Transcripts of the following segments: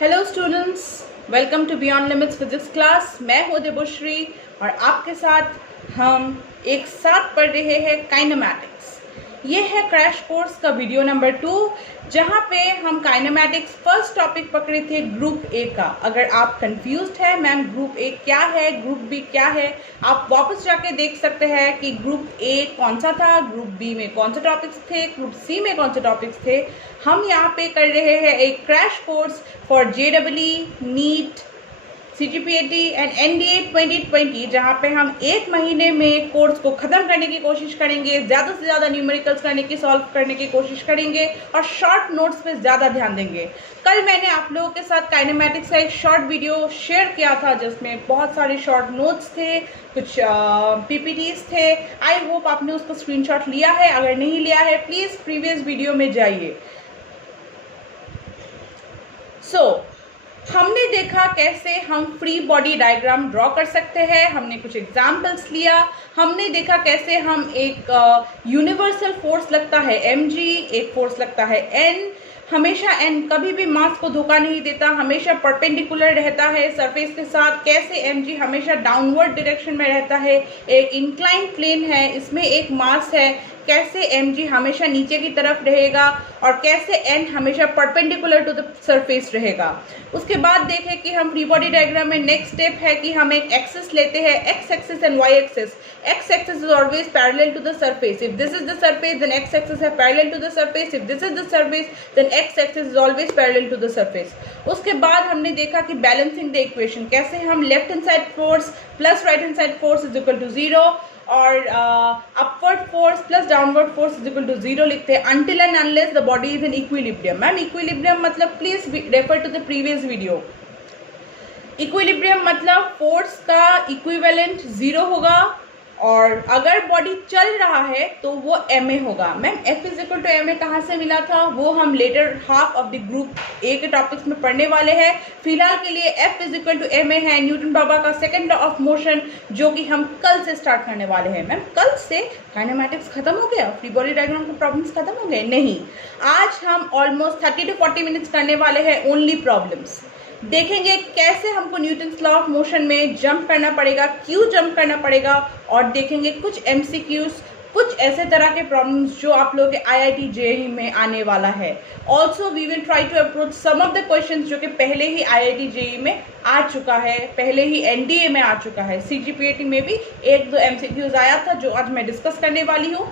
Hello students, welcome to beyond limits physics class. मैं हूँ देबोश्री और आपके साथ हम एक साथ पढ़ रहे हैं काइनेमैटिक्स। ये है क्रैश कोर्स का वीडियो नंबर 2, जहाँ पे हम काइनेमैटिक्स फर्स्ट टॉपिक पकड़े थे ग्रुप ए का। अगर आप कंफ्यूज्ड है मैम ग्रुप ए क्या है, ग्रुप बी क्या है, आप वापस जाके देख सकते हैं कि ग्रुप ए कौन सा था, ग्रुप बी में कौन से टॉपिक्स थे, ग्रुप सी में कौन से टॉपिक्स थे। हम यहाँ पे कर रहे हैं एक crash course for JEE, NEET, CGPAT and NDA 2020, जहाँ पे हम एक महीने में कोर्स को ख़त्म करने की कोशिश करेंगे, ज़्यादा से ज़्यादा न्यूमेरिकल्स करने की, सॉल्व करने की कोशिश करेंगे और शॉर्ट नोट्स पे ज़्यादा ध्यान देंगे। कल मैंने आप लोगों के साथ काइनेमैटिक्स का एक शॉर्ट वीडियो शेयर किया था जिसमें बहुत सारे शॉर्ट नोट्स थे, कुछ PPTs थे। आई होप आपने उसका स्क्रीनशॉट लिया है। अगर नहीं लिया है प्लीज़ प्रीवियस वीडियो में जाइए। हमने देखा कैसे हम फ्री बॉडी डायग्राम ड्रॉ कर सकते हैं, हमने कुछ एग्जाम्पल्स लिया, हमने देखा कैसे हम एक यूनिवर्सल फोर्स लगता है mg, एक फोर्स लगता है n, हमेशा n कभी भी मास को धोखा नहीं देता, हमेशा परपेंडिकुलर रहता है सरफेस के साथ, कैसे mg हमेशा डाउनवर्ड डायरेक्शन में रहता है, एक इंक्लाइन प्लेन है, इसमें एक मास है, कैसे mg हमेशा नीचे की तरफ रहेगा और कैसे n हमेशा परपेंडिकुलर टू द सरफेस रहेगा। उसके बाद देखें कि हम फ्री बॉडी डायग्राम में नेक्स्ट स्टेप है कि हम एक एक्सिस लेते हैं, x axis and y axis. x axis is always parallel to the surface. If this is the surface then x axis है parallel to the surface. If this is the surface then x axis is always parallel to the surface. उसके बाद हमने देखा कि balancing the equation, कैसे हम left hand side force plus right hand side force is equal to 0 और upward force plus downward force is equal to 0 लिखते हैं until and unless the body is in equilibrium। Ma'am equilibrium मतलब please refer to the previous video. Equilibrium मतलब force का equivalent 0 होगा और अगर body चल रहा है तो वो ma होगा। Ma'am F is equal to ma कहाँ से मिला था, वो हम latter half of the group A के टॉपिक्स में पढ़ने वाले हैं। फिलहाल के लिए F is equal to ma है न्यूटन बाबा का सेकंड लॉ ऑफ मोशन, जो कि हम कल से स्टार्ट करने वाले हैं। मैम कल से काइनेमैटिक्स खत्म हो गया, फ्री बॉडी डायग्राम के प्रॉब्लम्स खत्म हो गए? नहीं, आज हम ऑलमोस्ट 30 to 40 मिनट्स करने वाले हैं ओनली प्रॉब्लम्स। देखेंगे कैसे हमको न्यूटन्स लॉ ऑफ मोशन में जंप करना पड़ेगा, क्यों जंप करना पड़ेगा, और देखेंगे कुछ MCQs, कुछ ऐसे तरह के प्रॉब्लम्स जो आप लोगों के IIT JEE में आने वाला है। Also we will try to approach some of the questions जो कि पहले ही IIT JEE में आ चुका है, पहले ही NDA में आ चुका है, CGPAT में भी 1-2 MCQs आया था जो आज मैं डिस्कस करने वाली हूँ।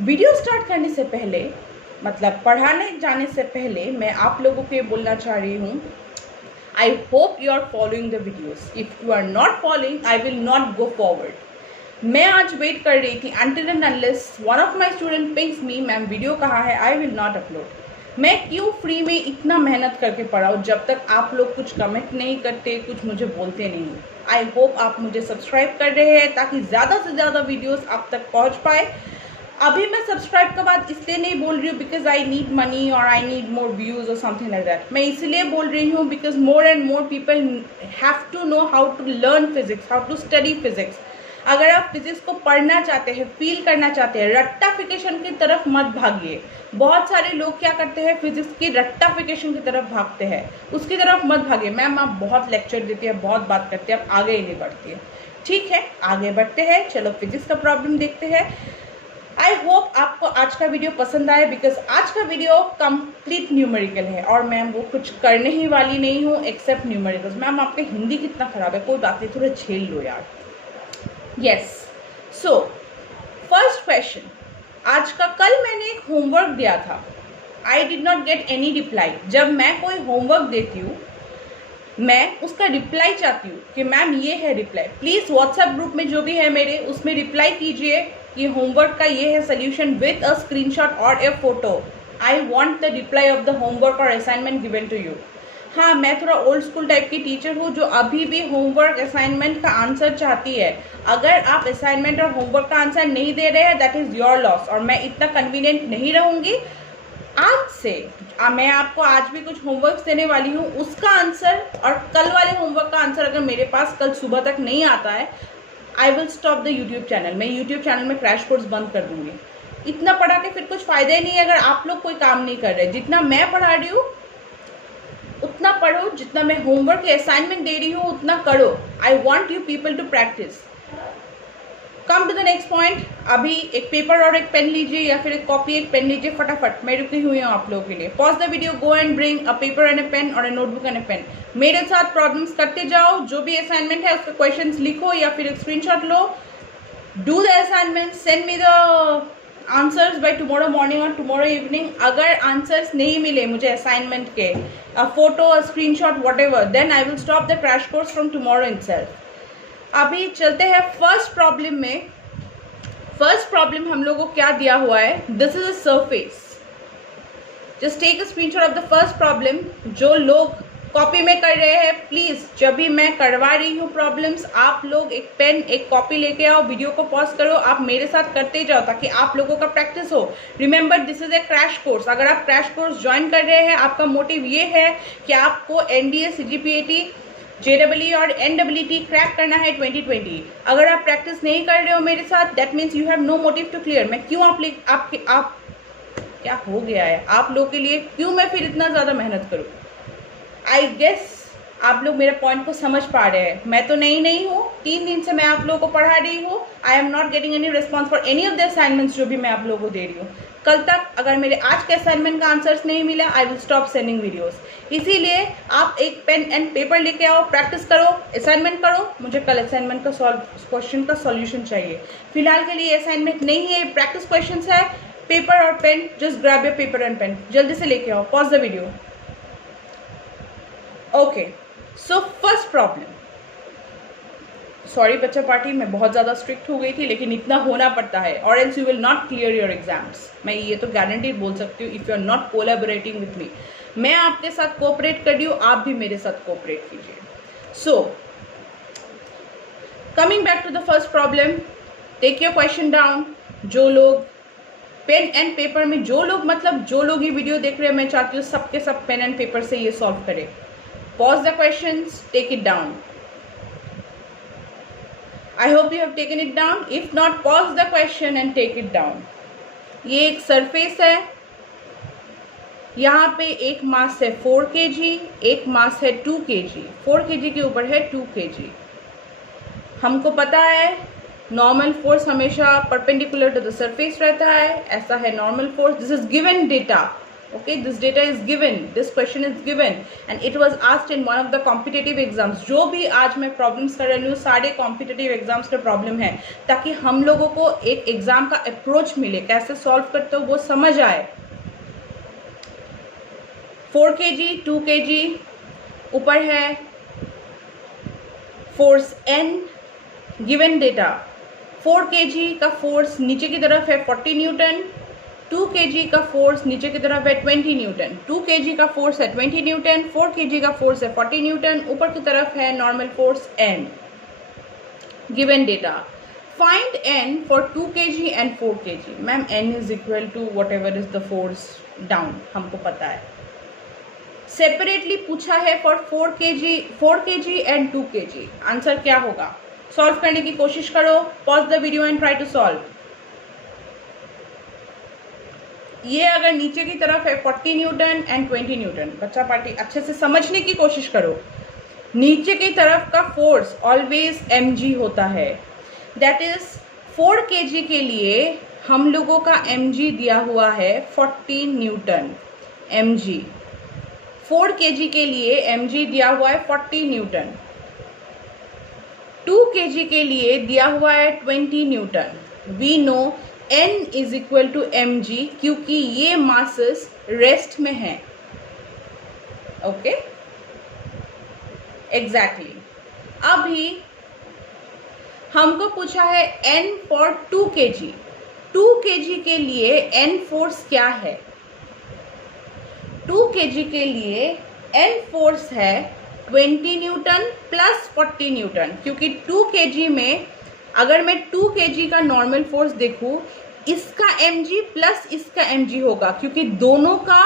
वीडियो स्टार्ट करने से पहले, मतलब पढ़ाने जाने से पहले, मैं आप लोगों को ये बोलना चाह रही हूँ, I hope you are following the videos. If you are not following, I will not go forward. मैं आज वेट कर रही थी until and unless one of my student pings me, ma'am video कहाँ है, I will not upload। मैं क्यों free में इतना मेहनत करके पढ़ाऊँ जब तक आप लोग कुछ कमेंट नहीं करते, कुछ मुझे बोलते नहीं। आई होप आप मुझे सब्सक्राइब कर रहे हैं ताकि ज़्यादा से ज़्यादा वीडियोस आप तक पहुँच पाए। अभी मैं सब्सक्राइब का बात इसलिए नहीं बोल रही हूँ बिकॉज आई नीड मनी और आई नीड मोर व्यूज और समथिंग लाइक दैट। मैं इसलिए बोल रही हूँ because more and more people have to know how to learn physics, how to study physics. अगर आप फिजिक्स को पढ़ना चाहते हैं, फील करना चाहते हैं, रट्टाफिकेशन की तरफ मत भागिए। बहुत सारे लोग क्या करते हैं, फिजिक्स की रट्टाफिकेशन की तरफ भागते हैं, उसकी तरफ मत भागिए। मैम आप बहुत लेक्चर देती है, बहुत बात करते हैं, आप आगे ही नहीं बढ़ती है। ठीक है, आगे बढ़ते हैं, चलो फिजिक्स का प्रॉब्लम देखते हैं। आई होप आपको आज का वीडियो पसंद आए बिकॉज आज का वीडियो कंप्लीट न्यूमेरिकल है और मैम वो कुछ करने ही वाली नहीं हूँ एक्सेप्ट न्यूमेरिकल्स। मैम आपका हिंदी कितना खराब है, कोई बात नहीं, थोड़ा झेल लो यार। यस, सो फर्स्ट क्वेश्चन आज का, कल मैंने एक होमवर्क दिया था, I did not get any reply. जब मैं कोई होमवर्क देती हूँ मैं उसका रिप्लाई चाहती हूँ कि मैम ये है रिप्लाई। प्लीज़ व्हाट्सएप ग्रुप में जो भी है मेरे, उसमें रिप्लाई कीजिए कि होमवर्क का ये है सोल्यूशन विद अ स्क्रीनशॉट और a photo. I want the reply of the homework और असाइनमेंट गिवन टू यू। हाँ, मैं थोड़ा ओल्ड स्कूल टाइप की टीचर हूँ जो अभी भी होमवर्क असाइनमेंट का आंसर चाहती है। अगर आप असाइनमेंट और होमवर्क का आंसर नहीं दे रहे हैं दैट इज़ योर लॉस और मैं इतना कन्वीनियंट नहीं रहूँगी। आज से मैं आपको आज भी कुछ होमवर्क देने वाली हूँ, उसका आंसर और कल वाले होमवर्क का आंसर अगर मेरे पास कल सुबह तक नहीं आता है, आई will stop the YouTube channel. मैं यूट्यूब चैनल में क्रैश कोर्स बंद कर दूंगी। इतना पढ़ा के फिर कुछ फायदा ही नहीं है अगर आप लोग कोई काम नहीं कर रहे। जितना मैं पढ़ा रही हूँ उतना पढ़ो, जितना मैं होमवर्क या असाइनमेंट दे रही हूँ उतना करो. I want you people to practice. Come to the next point. अभी एक पेपर और एक पेन लीजिए, या फिर एक कॉपी एक पेन लीजिए फटाफट. मैं रुकी हुई हूँ आप लोगों के लिए. Pause the video, go and bring a paper and a pen और a notebook and a pen. मेरे साथ प्रॉब्लम्स करते जाओ. जो भी असाइनमेंट है उसका क्वेश्चंस लिखो या फिर एक स्क्रीनशॉट लो. Do the assignment, send me the answers by tomorrow morning और टुमारो इवनिंग. अगर आंसर्स नहीं मिले मुझे असाइनमेंट के, a photo, a screenshot, whatever, then I will stop the crash course from tomorrow itself. अभी चलते हैं फर्स्ट प्रॉब्लम में. फर्स्ट प्रॉब्लम हम लोगों को क्या दिया हुआ है? This is a surface. Just take a screenshot of the first problem. जो लोग कॉपी में कर रहे हैं, प्लीज जब भी मैं करवा रही हूँ प्रॉब्लम्स, आप लोग एक पेन एक कॉपी लेके आओ, वीडियो को पॉज करो, आप मेरे साथ करते जाओ ताकि आप लोगों का प्रैक्टिस हो. Remember, this is a crash course. अगर आप क्रैश कोर्स ज्वाइन कर रहे हैं, आपका मोटिव ये है कि आपको एनडीए, सीजीपीएटी, जेडब्ल्यू और एनडब्ल्यूटी क्रैक करना है 2020. अगर आप प्रैक्टिस नहीं कर रहे हो मेरे साथ, that means you have no motive to clear. मैं क्यों आप क्या हो गया है आप लोग के लिए, क्यों मैं फिर इतना ज़्यादा मेहनत करूँ? आई गेस आप लोग मेरे पॉइंट को समझ पा रहे हैं. मैं तो नहीं हूँ, 3 दिन से मैं आप लोगों को पढ़ा रही हूँ. I am not getting any response for any of the assignments जो भी मैं आप लोगों को दे रही हूँ. कल तक अगर मेरे आज के असाइनमेंट का आंसर्स नहीं मिला, आई विल स्टॉप सेंडिंग वीडियोस. इसीलिए आप एक पेन एंड पेपर लेके आओ, प्रैक्टिस करो, असाइनमेंट करो. मुझे कल असाइनमेंट का क्वेश्चन का सॉल्यूशन चाहिए. फिलहाल के लिए असाइनमेंट नहीं है, प्रैक्टिस क्वेश्चन है. पेपर और pen, just grab your paper and pen, जल्दी से लेके आओ. Pause the video. Okay, so first problem. Sorry बच्चा पार्टी, मैं बहुत ज़्यादा स्ट्रिक्ट हो गई थी, लेकिन इतना होना पड़ता है, और else you will not clear your exams. मैं ये तो गारंटी बोल सकती हूँ, if you are not collaborating with me. मैं आपके साथ कोऑपरेट कर रही हूँ, आप भी मेरे साथ कोऑपरेट कीजिए. So coming back to the first problem, take your question down. जो लोग पेन एंड पेपर में, जो लोग ये वीडियो देख रहे हैं, मैं चाहती हूँ सबके सब पेन एंड पेपर से ये सॉल्व करें. Pause the questions, take it down. I hope you have taken it down. If not, pause the question and take it down. ये एक सरफेस है. यहाँ पे एक मास है 4 kg, एक मास है 2 kg. 4 kg के ऊपर है 2 kg. हमको पता है नॉर्मल फोर्स हमेशा परपेंडिकुलर टू द सरफेस रहता है. ऐसा है normal force. This is given data. Okay, this data is given, this question is given and it was asked in one of the competitive exams. जो भी आज मैं problems कर रही हूँ, सारे कॉम्पिटिटिव एग्जाम्स का प्रॉब्लम है, ताकि हम लोगों को एक एग्जाम का अप्रोच मिले, कैसे सॉल्व करते हो वो समझ आए. 4 kg, 2 kg, ऊपर है force N, given data. 4 kg का फोर्स नीचे की तरफ है 40 न्यूटन. 2 kg का फोर्स नीचे की तरफ है 20 न्यूटन. 2 kg का फोर्स है 20 न्यूटन. 4 kg का फोर्स है 40 न्यूटन. ऊपर की तरफ है normal force N. Given data. Find N for 2 kg and 4 kg. Ma'am N is equal to whatever is the force down, हमको पता है. सेपरेटली पूछा है for 4 kg and 2 kg. Answer क्या होगा? सॉल्व करने की कोशिश करो. Pause the video and try to solve. ये अगर नीचे की तरफ है 40 न्यूटन एंड 20 न्यूटन, बच्चा पार्टी अच्छे से समझने की कोशिश करो. नीचे की तरफ का फोर्स ऑलवेज mg होता है. दैट इज 4 kg के लिए हम लोगों का mg दिया हुआ है 40 न्यूटन. mg 4 kg के लिए mg दिया हुआ है 40 न्यूटन. 2 kg के लिए दिया हुआ है 20 Newton. We know N is equal to mg क्योंकि ये मासेस रेस्ट में है. Okay, exactly. अभी हमको पूछा है N फॉर 2 kg. 2 kg के लिए N फोर्स क्या है? 2 kg के लिए N फोर्स है 20 न्यूटन प्लस 40 न्यूटन. क्योंकि 2 kg में अगर मैं 2 kg का नॉर्मल फोर्स देखूं, इसका mg प्लस इसका mg होगा, क्योंकि दोनों का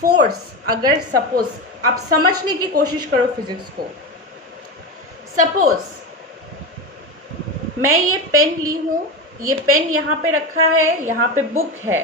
फोर्स, अगर सपोज आप समझने की कोशिश करो फिजिक्स को. सपोज मैं ये पेन ली हूं, ये पेन यहाँ पे रखा है, यहाँ पे बुक है.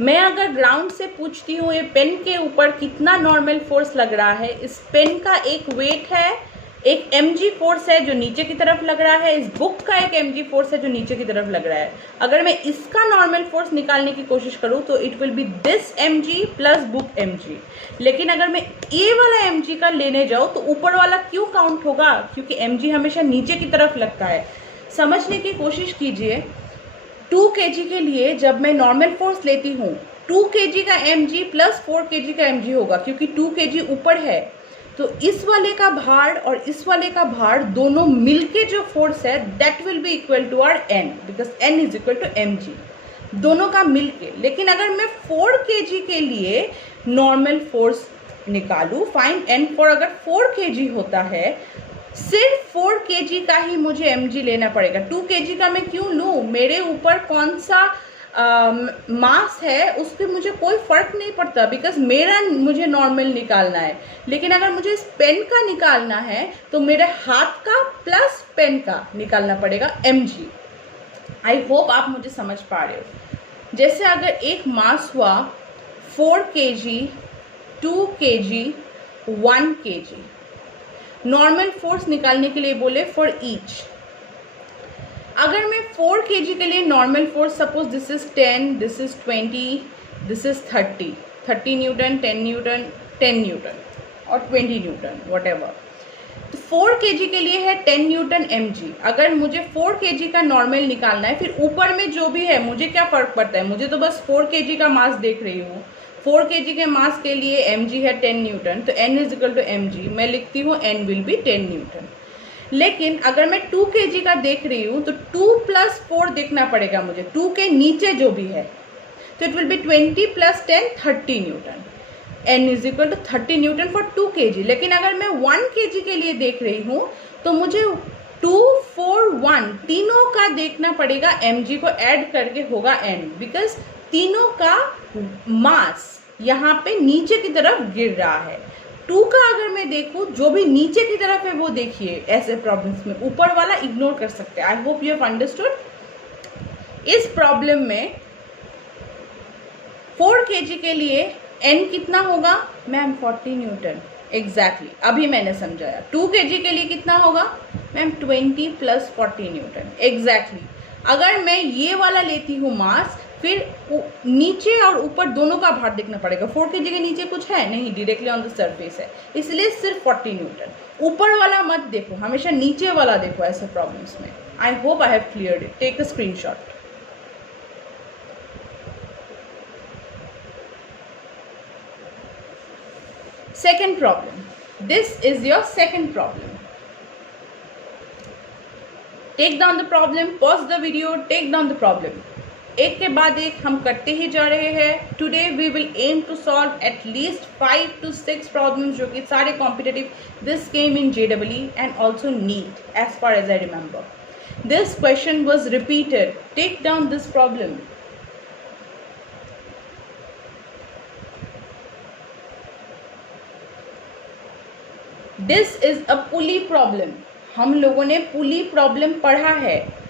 मैं अगर ग्राउंड से पूछती हूँ ये पेन के ऊपर कितना नॉर्मल फोर्स लग रहा है, इस पेन का एक वेट है, एक mg फोर्स है जो नीचे की तरफ लग रहा है, इस बुक का एक mg फोर्स है जो नीचे की तरफ लग रहा है। अगर मैं इसका नॉर्मल फोर्स निकालने की कोशिश करूँ तो it will B this mg plus book mg। लेकिन अगर मैं ये वाला mg का लेने जाऊँ तो ऊपर वाला क्यों काउंट होगा, क्योंकि mg हमेशा नीचे की तरफ लगता है। समझने की कोशिश कीजिए, 2 kg के लिए जब मैं नॉर्मल फोर्स लेती हूँ 2 kg का mg प्लस 4 kg का mg होगा, क्योंकि 2 kg ऊपर है तो इस वाले का भार और इस वाले का भार दोनों मिलके जो फोर्स है that will be equal to our n, because n is equal to mg, दोनों का मिलके। लेकिन अगर मैं 4 kg के लिए नॉर्मल फोर्स निकालूं, फाइंड n फॉर, अगर 4 kg होता है सिर्फ 4 kg का ही मुझे mg लेना पड़ेगा। 2 kg का मैं क्यों लूँ, मेरे ऊपर कौन सा मास है उस पर मुझे कोई फर्क नहीं पड़ता, बिकॉज मेरा मुझे नॉर्मल निकालना है। लेकिन अगर मुझे इस पेन का निकालना है तो मेरे हाथ का प्लस पेन का निकालना पड़ेगा mg। आई होप आप मुझे समझ पा रहे हो। जैसे अगर एक मास हुआ 4 kg, 2 kg, 1 kg, normal force निकालने के लिए बोले फॉर ईच। अगर मैं 4 kg के लिए normal force, suppose this is 10, this is 20, this is 30 Newton, 10 Newton, 10 Newton और 20 न्यूटन वट एवर, तो 4 kg के लिए है 10 न्यूटन mg। अगर मुझे 4 kg का नॉर्मल निकालना है, फिर ऊपर में जो भी है मुझे क्या फर्क पड़ता है, मुझे तो बस 4 kg का मास देख रही हूँ। 4 kg के मास के लिए mg है 10 न्यूटन, तो n is equal to mg, मैं लिखती हूँ n विल बी 10 न्यूटन। लेकिन अगर मैं 2 kg का देख रही हूँ तो 2 प्लस 4 देखना पड़ेगा मुझे, 2 के नीचे जो भी है, तो it will be 20 plus 10 30 Newton, n is equal to 30 Newton for 2 kg। लेकिन अगर मैं 1 kg के लिए देख रही हूँ तो मुझे 2, 4, 1 तीनों का देखना पड़ेगा, mg को ऐड करके होगा n, बिकॉज तीनों का मास यहाँ पे नीचे की तरफ गिर रहा है। 2 का अगर मैं देखूं जो भी नीचे की तरफ है वो देखिए, ऐसे प्रॉब्लम्स में ऊपर वाला इग्नोर कर सकते हैं। I hope you have understood. इस प्रॉब्लम में 4 kg के लिए n कितना होगा मैम 40 न्यूटन, एग्जैक्टली अभी मैंने समझाया। 2 kg के लिए कितना होगा मैम 20 प्लस 40 न्यूटन, एग्जैक्टली। अगर मैं ये वाला लेती हूँ मास, फिर नीचे और ऊपर दोनों का भार देखना पड़ेगा। 4 kg के नीचे कुछ है नहीं, डायरेक्टली ऑन द सरफेस है, इसलिए सिर्फ 40 न्यूटन। ऊपर वाला मत देखो, हमेशा नीचे वाला देखो ऐसे प्रॉब्लम्स में। I hope I have cleared it. Take a screenshot. Second problem. This is your second problem. Take down the problem, pause the video, take down the problem. एक के बाद एक हम करते ही जा रहे हैं। Today we will aim to solve at least 5 to 6 problems, जो कि सारे competitive, this came in JEE and also NEET as far as I remember. This question was repeated. Take down this problem. This is a pulley problem. हम लोगों ने पुली problem पढ़ा है,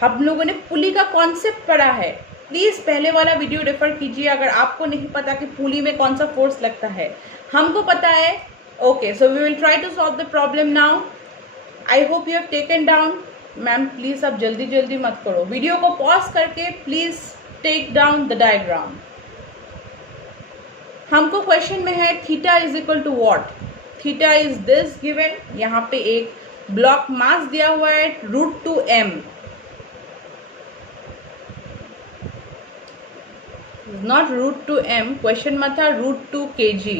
हम लोगों ने पुली का कॉन्सेप्ट पढ़ा है। प्लीज पहले वाला वीडियो रेफर कीजिए अगर आपको नहीं पता कि पुली में कौन सा फोर्स लगता है। हमको पता है। Okay, so we will try to solve the problem now. I hope you have taken down. Ma'am please आप जल्दी जल्दी मत करो, वीडियो को पॉज करके please take down the diagram. हमको क्वेश्चन में है theta is equal to what. Theta is this given, यहाँ पे एक ब्लॉक मास दिया हुआ है √2m, नॉट √2m, क्वेश्चन में था √2 kg।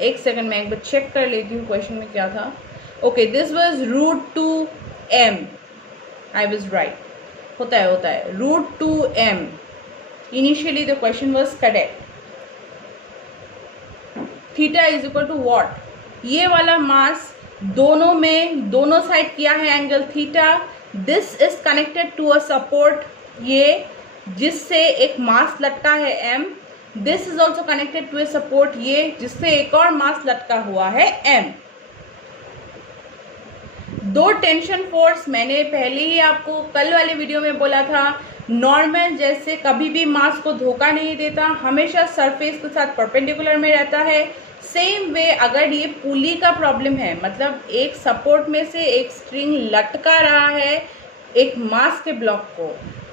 एक सेकंड में एक बार चेक कर लेती हूँ क्वेश्चन में क्या था। Okay, this was √2m, I was right. होता है √2m। Initially the question was correct. Theta is equal to what. ये वाला मास दोनों में, दोनों साइड किया है angle theta. This is connected to a support, ये जिससे एक मास लटका है m। This is also connected to a support, ये जिससे एक और मास लटका हुआ है m। दो टेंशन फोर्स, मैंने पहले ही आपको कल वाले वीडियो में बोला था, नॉर्मल जैसे कभी भी मास को धोखा नहीं देता, हमेशा सरफेस के साथ परपेंडिकुलर में रहता है। सेम वे अगर ये पुली का प्रॉब्लम है, मतलब एक सपोर्ट में से एक स्ट्रिंग लटका रहा है एक मास के ब्लॉक को,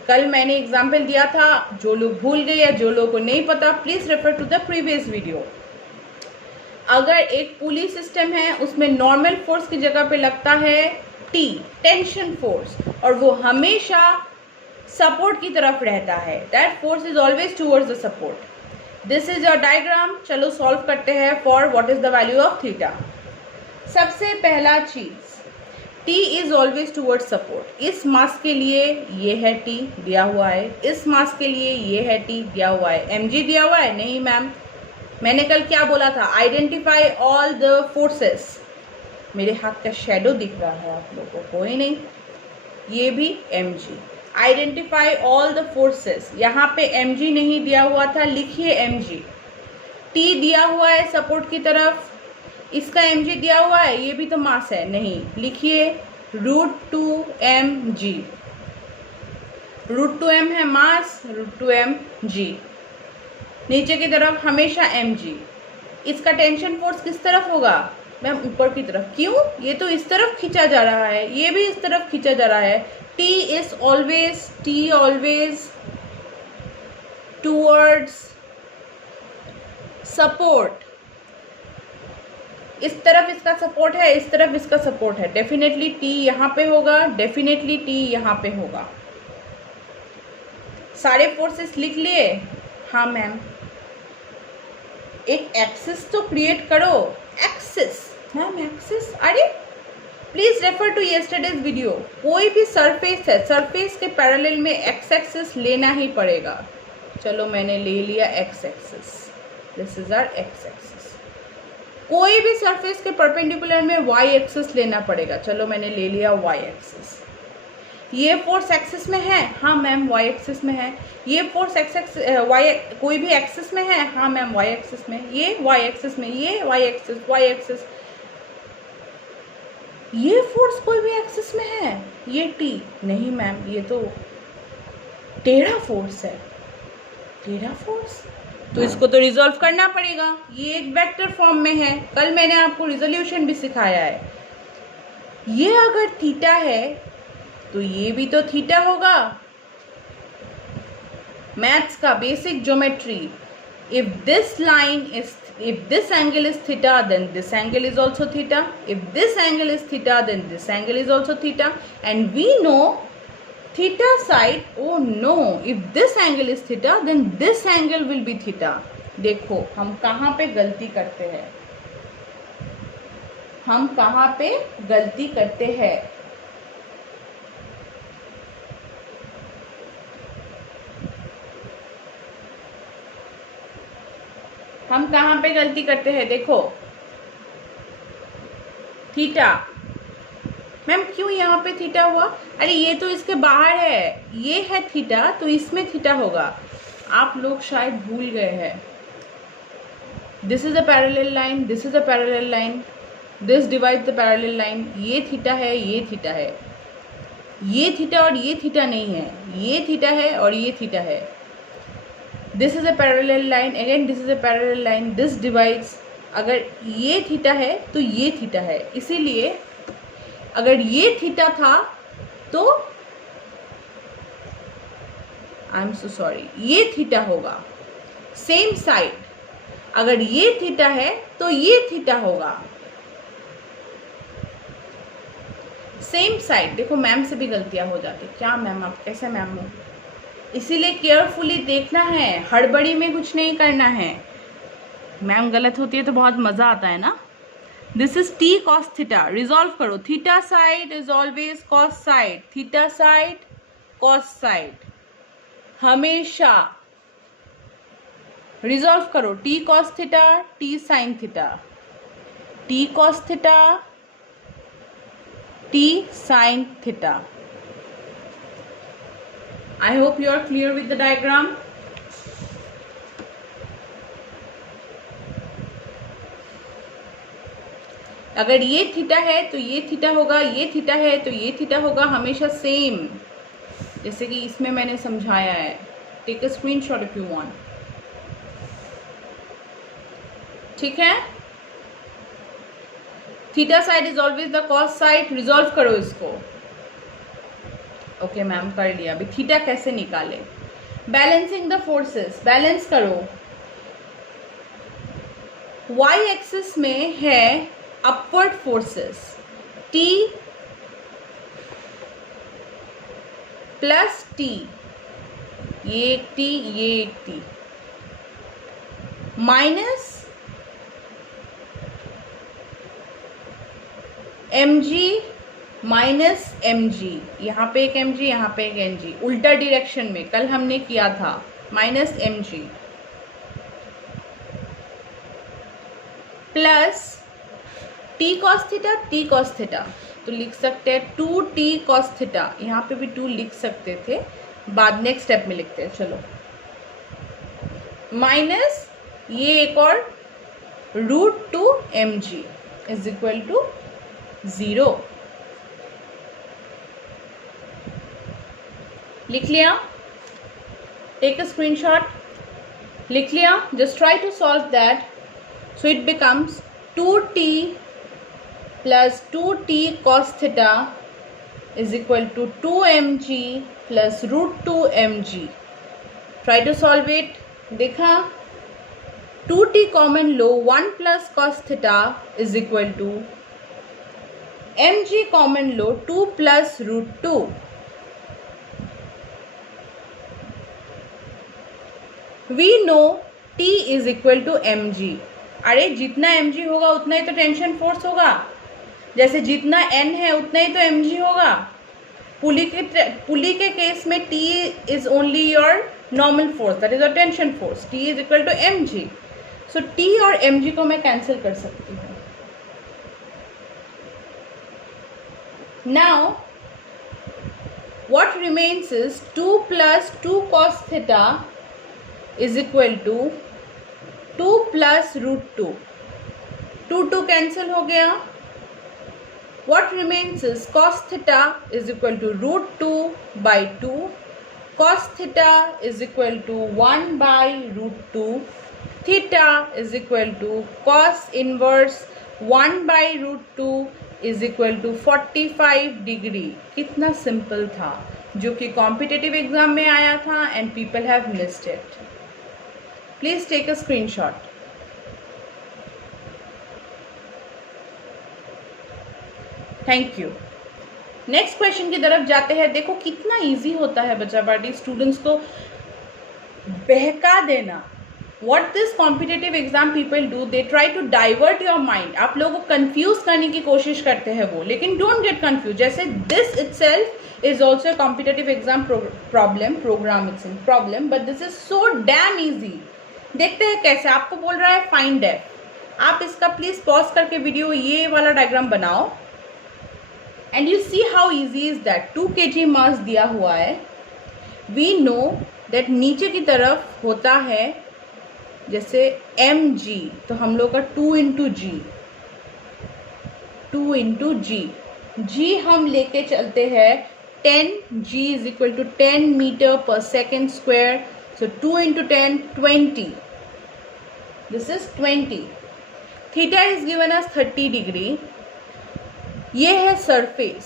कल मैंने एग्जाम्पल दिया था, जो लोग भूल गए या जो लोगों को नहीं पता please refer to the previous video. अगर एक पुली सिस्टम है उसमें नॉर्मल फोर्स की जगह पे लगता है टी, टेंशन फोर्स, और वो हमेशा सपोर्ट की तरफ रहता है। That force is always towards the support. This is your diagram. चलो सॉल्व करते हैं for what is the value of theta. सबसे पहला चीज, T is always towards support. इस मास के लिए ये है T दिया हुआ है, इस मास के लिए ये है T दिया हुआ है। mg दिया हुआ है? नहीं मैम, मैंने कल क्या बोला था, आइडेंटिफाई ऑल द फोर्सेस। मेरे हाथ का शेडो दिख रहा है आप लोगों को? कोई नहीं, ये भी mg। Identify all the forces, यहाँ पे mg नहीं दिया हुआ था, लिखिए mg। T दिया हुआ है सपोर्ट की तरफ, इसका mg दिया हुआ है, ये भी तो मास है, नहीं, लिखिए √2mg। √2m है मास, √2mg। नीचे की तरफ हमेशा mg। इसका टेंशन फोर्स किस तरफ होगा मैम? ऊपर की तरफ। क्यों? ये तो इस तरफ खींचा जा रहा है, ये भी इस तरफ खींचा जा रहा है। T always towards support. इस तरफ इसका सपोर्ट है, इस तरफ इसका सपोर्ट है, डेफिनेटली T यहाँ पे होगा, डेफिनेटली T यहाँ पे होगा। सारे फोर्सेस लिख लिए? हाँ मैम। एक एक्सिस तो क्रिएट करो। एक्सिस मैम, एक्सिस, अरे please refer to yesterday's video. कोई भी सरफेस है, सरफेस के पैरेलल में एक्स एक्सिस लेना ही पड़ेगा। चलो मैंने ले लिया x axis, this is our x axis. कोई भी सरफेस के परपेंडिकुलर में वाई एक्सिस लेना पड़ेगा। चलो मैंने ले लिया वाई एक्सिस। ये फोर्स एक्सिस में है? हाँ मैम वाई एक्सिस में है। ये फोर्स वाई कोई भी एक्सिस में है? हाँ मैम वाई एक्सिस में। ये वाई एक्सिस में, ये वाई एक्सिस, वाई एक्सिस। ये फोर्स कोई भी एक्सिस में है? ये टी नहीं मैम, ये तो टेढ़ा फोर्स है। टेढ़ा फोर्स तो इसको तो रिजॉल्व करना पड़ेगा। ये एक वेक्टर फॉर्म में है, कल मैंने आपको रिजोल्यूशन भी सिखाया है। ये अगर थीटा है तो ये भी तो थीटा होगा। मैथ्स का basic geometry, if this angle is theta, then this angle is also theta. If this angle is theta, then this angle is also theta. And we know theta side, oh no, if this angle is theta, then this angle will be theta. देखो हम कहाँ पे गलती करते हैं, हम कहाँ पे गलती करते हैं। हम कहाँ पे गलती करते हैं? देखो थीटा मैम, क्यों यहाँ पे थीटा हुआ? अरे ये तो इसके बाहर है, ये है थीटा तो इसमें थीटा होगा। आप लोग शायद भूल गए हैं। This is a parallel line, this is a parallel line, this divide the parallel line. ये थीटा है, ये थीटा है, ये थीटा और ये थीटा नहीं है, ये थीटा है और ये थीटा है। This is a parallel line, again this is a parallel line, this divides. अगर ये थीटा है तो ये थीटा है, इसीलिए अगर ये थीटा था तो आई एम सो सॉरी, ये थीटा होगा। सेम साइड, अगर ये थीटा है तो ये थीटा होगा। Same side. देखो मैम से भी गलतियां हो जाती। क्या मैम आप कैसे मैम हो? इसीलिए केयरफुली देखना है, हड़बड़ी में कुछ नहीं करना है। मैम गलत होती है तो बहुत मजा आता है ना। This is T cos theta, resolve करो। Theta side is always cos side, theta side cos side हमेशा। रिजॉल्व करो। T cos theta, T sine theta, T cos theta, T sine theta. I hope you are clear with the diagram. अगर ये theta है तो ये theta होगा, ये theta है तो ये थीटा होगा, हमेशा सेम। जैसे कि इसमें मैंने समझाया है. Take a screenshot if you want. ठीक है. Theta side is always the cos side. Resolve करो इसको. ओके मैम, कर लिया. अभी थीटा कैसे निकाले? Balancing the forces. बैलेंस करो. वाई एक्सिस में है upward forces T plus T. ये एक T, ये एक T, minus mg minus mg. यहाँ पे एक mg, यहाँ पे एक mg, उल्टा डायरेक्शन में कल हमने किया था. Minus mg plus t cos theta, t cos theta. तो लिख सकते हैं 2t cos थीटा. यहाँ पे भी 2 लिख सकते थे, बाद नेक्स्ट स्टेप में लिखते हैं. चलो, माइनस ये एक और √2mg इज इक्वल टू 0. लिख लिया. Take a screenshot. लिख लिया. Just try to solve that. So it becomes 2t plus 2t cos theta is equal to 2mg plus √2mg. Try to solve it. देखा, 2t common low. 1 plus cos theta is equal to mg common low. 2 plus √2. We know t is equal to mg. अरे जितना mg होगा उतना ही तो tension force होगा. जैसे जितना n है उतना ही तो mg होगा. पुली के केस में T is only your normal force, that is a tension force. T is equal to mg. So T और mg को मैं कैंसिल कर सकती हूँ. Now what remains is 2 plus 2 cos theta is equal to 2 plus √2. 2 cancel हो गया. What remains is cos theta is equal to √2 by 2. Cos theta is equal to 1 by √2. Theta is equal to cos inverse 1 by √2 is equal to 45 degree. कितना simple था, जो कि competitive exam में आया था and people have missed it. Please take a screenshot. Thank you. Next question की तरफ जाते हैं. देखो कितना इजी होता है बच्चा पार्टी स्टूडेंट्स को बहका देना. What this competitive exam people do, they try to divert your mind. आप लोगों को कंफ्यूज करने की कोशिश करते हैं वो, लेकिन डोंट गेट कंफ्यूज. जैसे this itself is also competitive exam problem, program it's in problem, but this is so damn easy. देखते हैं कैसे. आपको बोल रहा है फाइंड एफ. आप इसका प्लीज पॉज करके वीडियो ये वाला डायग्राम बनाओ and you see how easy is that. 2 kg मास दिया हुआ है. we know that नीचे की तरफ होता है जैसे mg, तो हम लोग का 2 into g, 2 into g. g हम लेके चलते हैं 10. g is equal to 10 meter per second square. so 2 into 10, 20. this is 20. theta is given as 30 degree. ये है सरफेस.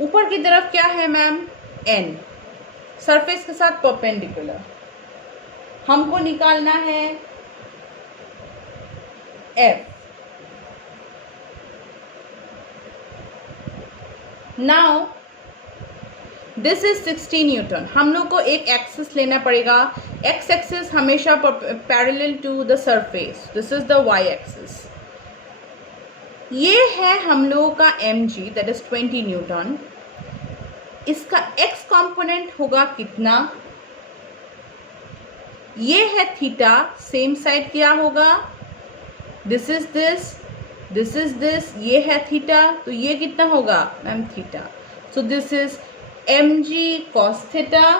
ऊपर की तरफ क्या है मैम? n. सरफेस के साथ परपेंडिकुलर. हमको निकालना है f. Now this is 60 newton. हम लोग को एक एक्सिस लेना पड़ेगा. एक्स एक्सिस हमेशा parallel to the surface. This is the y axis. ये है हम लोगों का mg, दैट इज 20 न्यूटन. इसका x कंपोनेंट होगा कितना? ये है थीटा. सेम साइड क्या होगा? This is this, this is this. ये है थीटा, तो ये कितना होगा ma'am? Theta. So this is mg cos theta,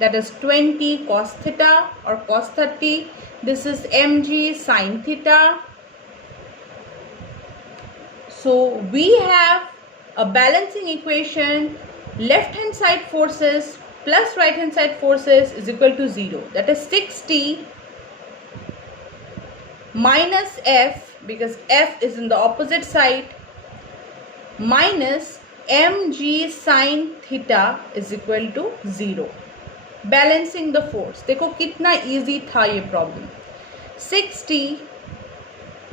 that is 20 cos theta और cos 30. This is mg sin theta. So we have a balancing equation left hand side forces plus right hand side forces is equal to 0. That is 6t minus f, because f is in the opposite side, minus mg sin theta is equal to 0. Balancing the force, देखो कितना easy था ये problem. 6t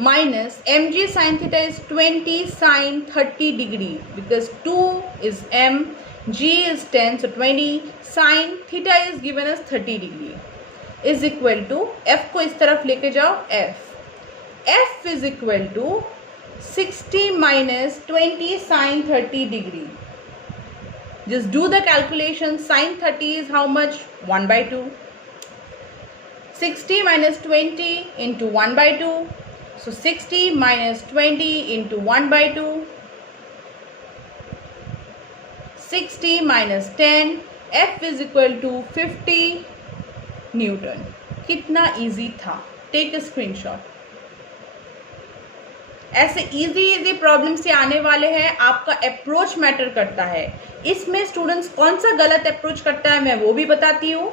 minus mg sin theta is 20 sin 30 degree, because 2 is m, g is 10, so 20 sin theta is given as 30 degree is equal to, f को इस तरफ लेके जाओ, f is equal to 60 minus 20 sin 30 degree. Just do the calculation. Sin 30 is how much? 1 by 2. 60 minus 20 into 1 by 2. So 60 minus 20 into 1 by 2. 60 minus 10. F is equal to 50 Newton. कितना easy था. Take a screenshot. ऐसे easy problem से आने वाले हैं. आपका approach matter करता है. इसमें स्टूडेंट्स कौन सा गलत अप्रोच करता है मैं वो भी बताती हूँ.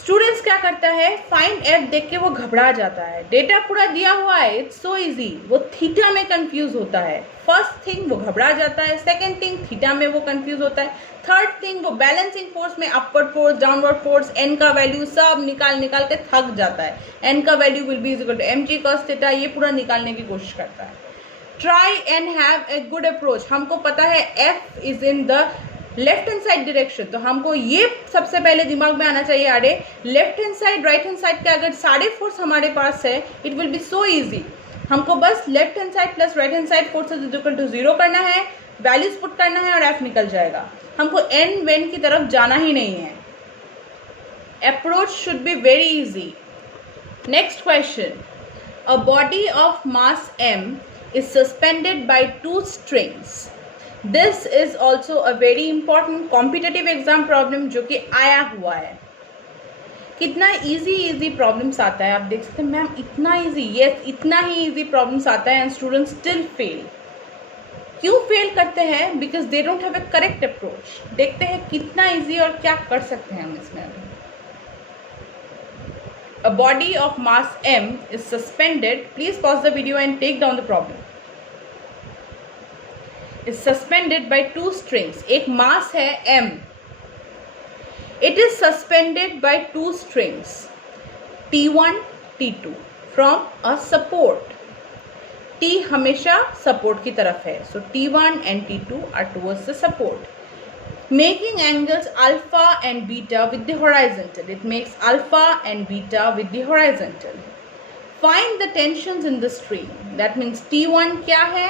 स्टूडेंट्स क्या करता है, फाइंड एफ देख के वो घबरा जाता है. डेटा पूरा दिया हुआ है, इट्स सो इजी, वो थीटा में कंफ्यूज होता है. फर्स्ट थिंग वो घबरा जाता है, सेकंड थिंग थीटा में वो कंफ्यूज होता है, थर्ड थिंग वो बैलेंसिंग फोर्स में upward force, downward force, N का वैल्यू सब निकाल के थक जाता है. एन का value will be equal to mg cos theta, ये पूरा निकालने की कोशिश करता है. Try and have a good approach. हमको पता है f is in the left hand side direction, तो हमको ये सबसे पहले दिमाग में आना चाहिए. अरे left hand side right hand side का अगर सारे फोर्स हमारे पास है, it will be so easy. हमको बस left hand side plus right hand side forces is equal to 0 करना है, वैल्यूज पुट करना है और f निकल जाएगा. हमको एन वेन की तरफ जाना ही नहीं है. Approach should be very easy. Next question. A body of mass m is suspended by 2 strings. This is also a very important competitive exam problem जो कि आया हुआ है. कितना इजी प्रॉब्लम्स आता है. आप देख सकते हैं मैम इतना इजी, यस इतना ही इजी प्रॉब्लम्स आता है एंड स्टूडेंट्स स्टिल फेल. क्यों फेल करते हैं? Because they don't have A correct approach. देखते हैं कितना इजी और क्या कर सकते हैं हम इसमें. अभी A body of mass m is suspended. Please pause the video and take down the problem. Is suspended by 2 strings. एक mass है m. It is suspended by 2 strings, T1, T2, from a support. T हमेशा support की तरफ है. So T1 and T2 are towards the support. Making angles alpha and beta with the horizontal. It makes alpha and beta with the horizontal. Find the tensions in the string. That means T1 क्या है,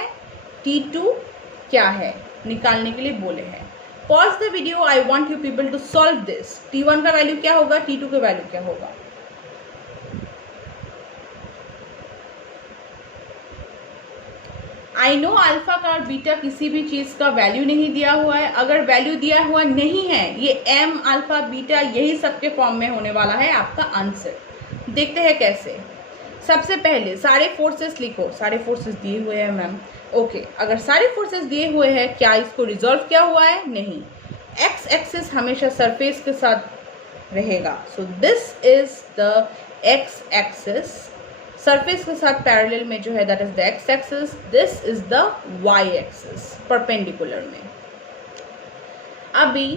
T2 क्या है, निकालने के लिए बोले हैं. Pause the video. I want you people to solve this. T1 का वैल्यू क्या होगा, T2 का वैल्यू क्या होगा. आई नो अल्फा का और बीटा किसी भी चीज़ का वैल्यू नहीं दिया हुआ है. अगर वैल्यू दिया हुआ नहीं है, ये एम अल्फा बीटा यही सबके फॉर्म में होने वाला है आपका आंसर. देखते हैं कैसे. सबसे पहले सारे फोर्सेस लिखो. सारे फोर्सेस दिए हुए हैं मैम. ओके, अगर सारे फोर्सेस दिए हुए हैं, क्या इसको रिजॉल्व किया हुआ है? नहीं. एक्स एक्सिस हमेशा सरफेस के साथ रहेगा. So this is the x axis. Surface के साथ पैरेलल में जो है that is the x axis. This is the y axis perpendicular में. अभी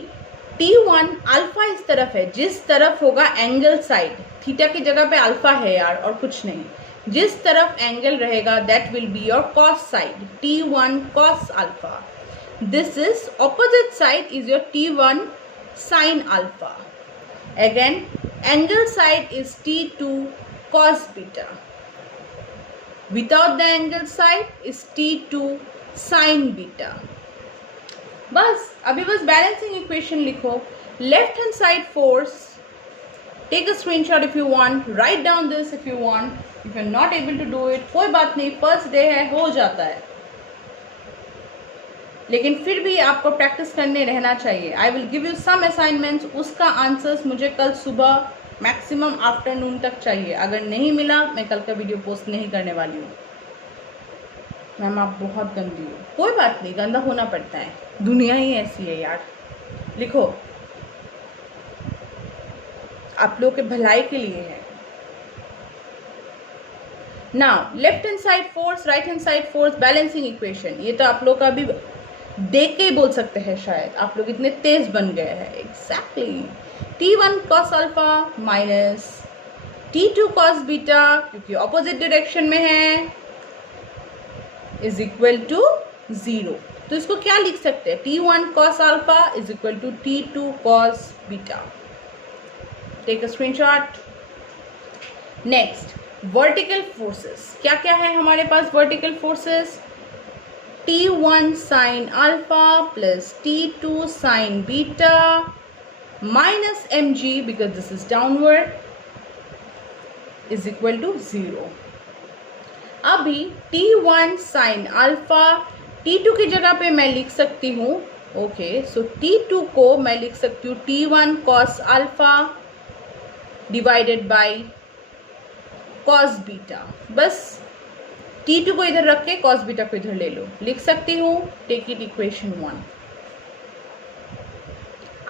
T1 अल्फा इस तरफ है, जिस तरफ होगा एंगल साइड. थीटा की जगह पे अल्फा है यार और कुछ नहीं. जिस तरफ एंगल रहेगा that will be your cos side. T1 cos alpha. This is opposite side is your T1 sine alpha. Again angle side is T2 cos beta. Without the angle side is T2 sin beta. बस अभी बस balancing equation लिखो. Left hand side force, take a screenshot if you want, write down this if you want. If you are not able to do it, कोई बात नहीं, first day है, हो जाता है. लेकिन फिर भी आपको प्रैक्टिस करने रहना चाहिए. I will give you some assignments. उसका आंसर्स मुझे कल सुबह मैक्सिमम आफ्टरनून तक चाहिए. अगर नहीं मिला मैं कल का वीडियो पोस्ट नहीं करने वाली हूँ. मैम आप बहुत गंदी हो। कोई बात नहीं, गंदा होना पड़ता है, दुनिया ही ऐसी है यार। लिखो, आप लोगों के भलाई के लिए है। Now left hand side force, right hand side force, balancing equation. ये तो आप लोग का अभी देख के ही बोल सकते हैं, शायद आप लोग इतने तेज बन गए हैं। Exactly, T1 cos alpha minus T2 cos beta, क्योंकि ऑपोजिट डायरेक्शन में है, इज इक्वल टू 0। तो इसको क्या लिख सकते हैं? T1 cos alpha is equal to T2 cos beta. Take a screenshot. Next, vertical forces. क्या क्या है हमारे पास vertical forces? T1 sin alpha plus T2 sin beta minus mg, because this is downward, is equal to 0। अभी T1 sin alpha, T2 की जगह पे मैं लिख सकती हूँ, ओके, सो T2 को मैं लिख सकती हूँ T1 cos alpha divided by cos beta. बस T2 को इधर रख के cos बीटा को इधर ले लो, लिख सकती हूँ। Take it equation 1।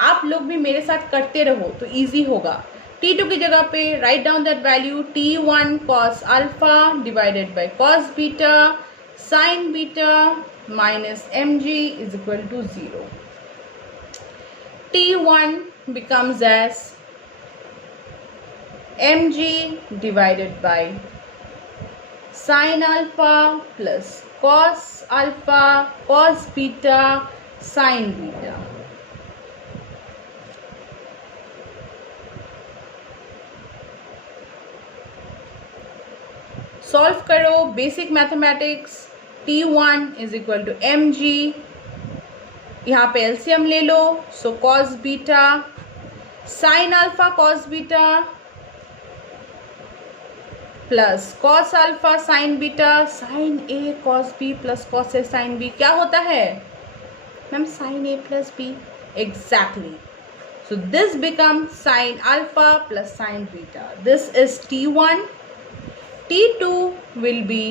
आप लोग भी मेरे साथ करते रहो तो इजी होगा। T2 की जगह पे write down that value, T1 cos alpha divided by cos beta sin beta minus mg is equal to 0। T1 becomes as mg divided by sin alpha plus cos alpha cos beta sin beta. Solve करो, basic mathematics. T1 is equal to mg, यहाँ पे LCM ले लो, so cos beta sin alpha cos beta plus cos alpha sin beta sin a cos b plus cos a sin b। क्या होता है ma'am? sin a plus b। Exactly, so this become sin alpha plus sin beta. This is T1। T2 will be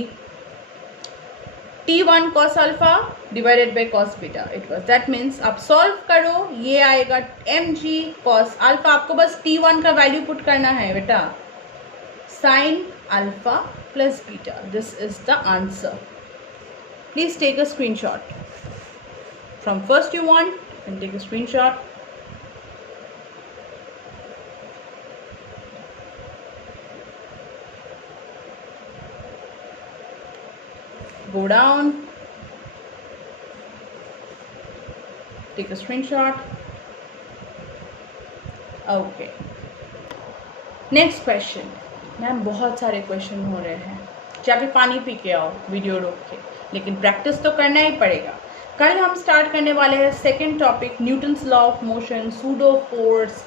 T1 cos alpha divided by cos beta। It was, that means आप solve करो, ये आएगा mg cos alpha। आपको बस T1 का value put करना है बेटा, sin alpha plus beta। This is the answer। Please take a screenshot from first you want and take a screenshot। Go down, take a screenshot। Okay, next question। Ma'am बहुत सारे question हो रहे हैं, जाके पानी पी के आओ video रोक के, लेकिन प्रैक्टिस तो करना ही पड़ेगा। कल हम स्टार्ट करने वाले हैं second topic, Newton's law of motion, pseudo force,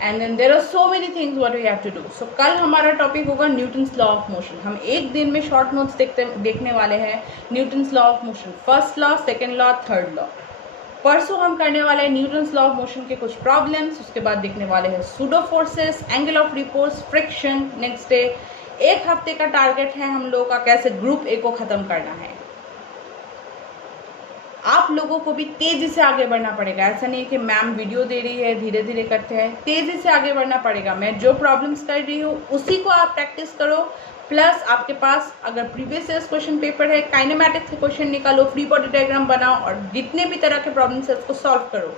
and then there are so many things what we have to do. So कल हमारा टॉपिक होगा न्यूटन्स लॉ ऑफ मोशन। हम एक दिन में शॉर्ट नोट्स देखने वाले हैं, Newton's law of motion, first law, second law, third law. परसों हम करने वाले हैं न्यूटन्स लॉ ऑफ मोशन के कुछ प्रॉब्लम्स, उसके बाद देखने वाले हैं pseudo forces, angle of repose, friction. Next day, एक हफ्ते का टारगेट है हम लोगों का कैसे ग्रुप ए को खत्म करना है। आप लोगों को भी तेजी से आगे बढ़ना पड़ेगा। ऐसा नहीं कि मैम वीडियो दे रही है धीरे धीरे करते हैं, तेजी से आगे बढ़ना पड़ेगा। मैं जो प्रॉब्लम्स कर रही हूँ उसी को आप प्रैक्टिस करो, प्लस आपके पास अगर प्रीवियस ईयर्स क्वेश्चन पेपर है, काइनेमैटिक्स के क्वेश्चन निकालो, फ्री बॉडी डायग्राम बनाओ और जितने भी तरह के प्रॉब्लम्स है उसको सॉल्व करो।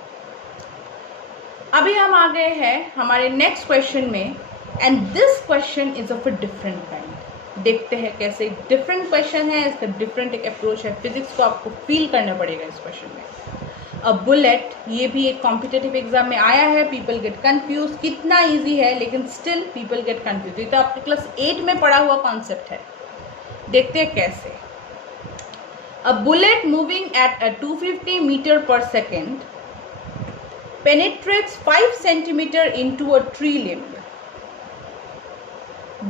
अभी हम आ गए हैं हमारे नेक्स्ट क्वेश्चन में, and this question is of a different kind. देखते हैं कैसे डिफरेंट क्वेश्चन है, इसका डिफरेंट एक अप्रोच है। फिजिक्स को आपको फील करना पड़ेगा इस क्वेश्चन में। अ बुलेट, ये भी एक कॉम्पिटिटिव एग्जाम में आया है, पीपल गेट कंफ्यूज। कितना इजी है लेकिन स्टिल पीपल गेट कंफ्यूज। ये तो आपके क्लास 8 में पढ़ा हुआ कॉन्सेप्ट है। देखते हैं कैसे। A bullet moving at a 250 metre पर second penetrates 5 centimeter into a tree limb